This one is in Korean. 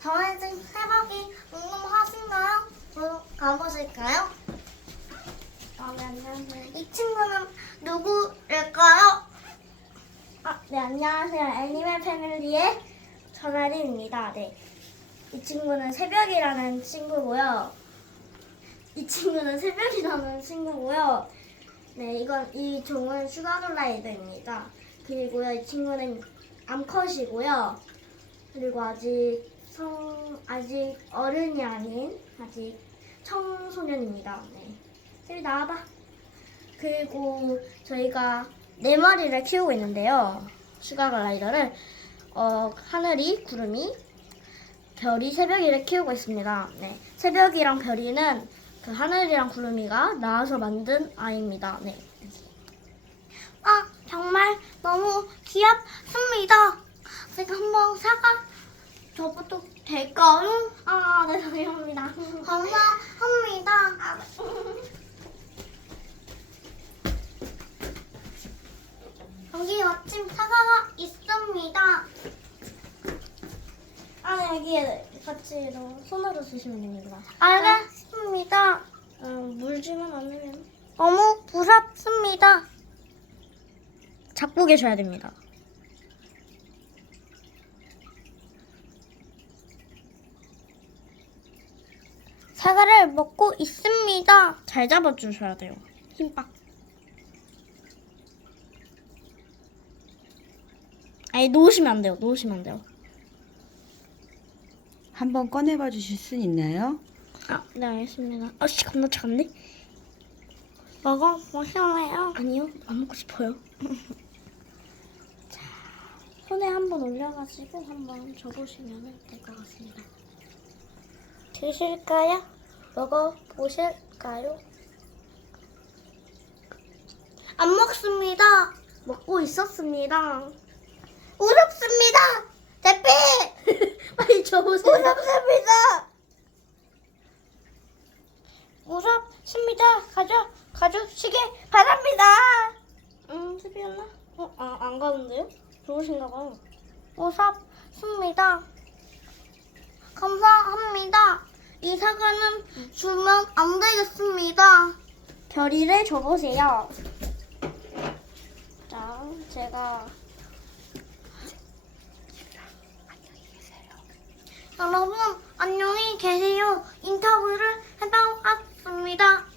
정해진 새벽이 궁금하신가요? 그럼 가보실까요? 아, 네, 안녕하세요. 이 친구는 누구일까요? 아, 네, 안녕하세요. 애니메 패밀리의 전아리입니다. 네. 이 친구는 새벽이라는 친구고요. 이 친구는 새벽이라는 친구고요. 네, 이건 이 종은 슈가글라이드입니다. 그리고요, 이 친구는 암컷이고요. 그리고 아직 성 아직 어른이 아닌 아직 청소년입니다. 네, 세비 나와봐. 그리고 저희가 네 마리를 키우고 있는데요. 슈가글라이더를 어, 하늘이 구름이 별이 새벽이를 키우고 있습니다. 네, 새벽이랑 별이는 그 하늘이랑 구름이가 나와서 만든 아이입니다. 네. 아, 정말 너무 귀엽습니다. 제가 한번 사과 줘봐도 될까요? 아, 네, 감사합니다. 감사합니다. 여기 마침 사과가 있습니다. 아, 네, 여기에 같이 손으로 주시면 됩니다. 알겠습니다. 어, 물지만 않으면 너무 부럽습니다. 잡고 계셔야 됩니다. 사과를 먹고 있습니다. 잘 잡아주셔야 돼요. 힘 빡. 아니 놓으시면 안 돼요. 놓으시면 안 돼요. 한번 꺼내봐 주실 수 있나요? 아, 네 알겠습니다. 아씨 겁나 차갑네. 먹어 보실래요? 아니요, 안 먹고 싶어요. 자, 손에 한번 올려가지고 한번 줘보시면 될 것 같습니다. 드실까요? 먹어 보실까요? 안 먹습니다. 먹고 있었습니다. 우습습니다. 대피. 빨리 줘보세요. 우습습니다. 무섭습니다. 가져 가주시길 바랍니다. 음, 스피었나? 어, 아, 안 가는데요? 좋으신가 봐요. 무섭습니다. 감사합니다. 이 사과는 주면 안 되겠습니다. 별이를 줘보세요. 자, 제가 여러분 안녕히 계세요. 인터뷰를 해봤습니다. 음,